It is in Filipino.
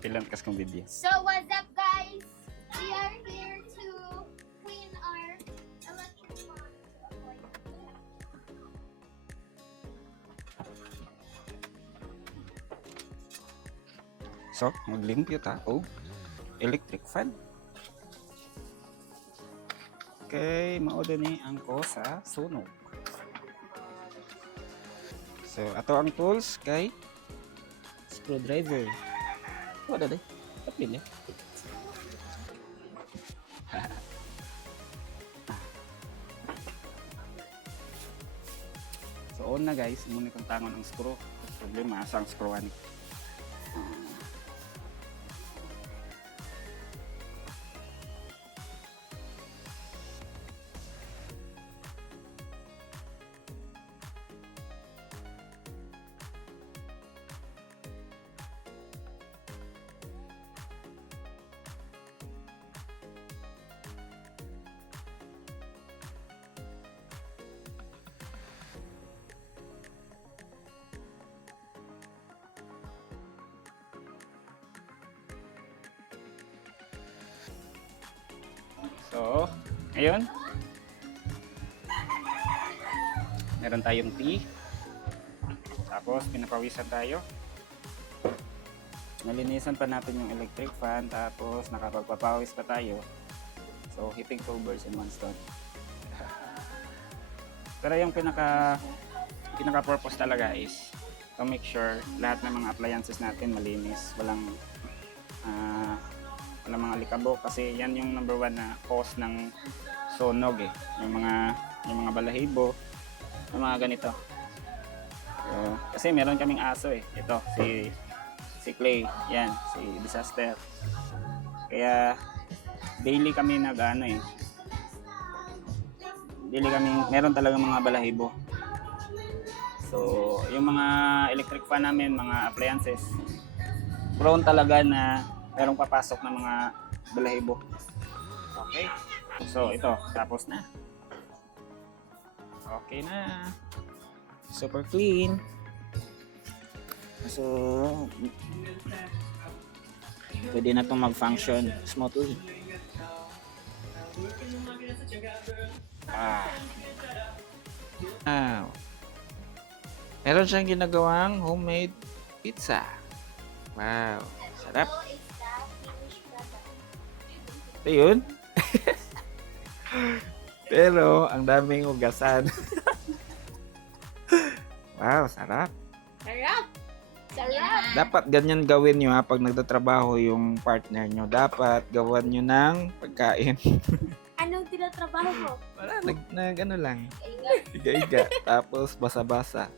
Pilantas kong video. So what's up guys? We are here to clean our electric fan. So, maglimpyo ta og electric fan. Okay, mao ni ang ko sa sunog. So, ato ang tools kay screwdriver. Wala day. Tapin niya. So, on na guys. Muna kang tangon ang screw. Problema, asang screw ani. So, ngayon, meron tayong tea. Tapos, pinapawisan tayo. Nalinisan pa natin yung electric fan. Tapos, nakapagpapawis pa tayo. So, hitting two birds in one stone. Pero yung pinaka-purpose talaga is to make sure lahat ng mga appliances natin malinis. Walang mga alikabok kasi yan yung number one na cause ng sunog eh. Yung mga balahibo, yung mga ganito. So, kasi meron kaming aso eh. Ito, si Clay, yan, si Disaster. Kaya daily kami meron talagang mga balahibo. So, yung mga electric fan namin, mga appliances, prone talaga na merong papasok ng mga balahibo. Okay. So, ito. Tapos na. Okay na. Super clean. So, pwede na itong mag-function smoothly. Wow. Meron siyang ginagawang homemade pizza. Wow. Sarap. Ito yun. Pero, ang daming ugasan. Wow, sarap. Sarap! Sarap! Dapat ganyan gawin nyo ha, pag nagtatrabaho yung partner nyo. Dapat gawan nyo ng pagkain. Anong tinatrabaho mo? Wala, ano lang. Ingat. Iga-iga. Tapos basa-basa.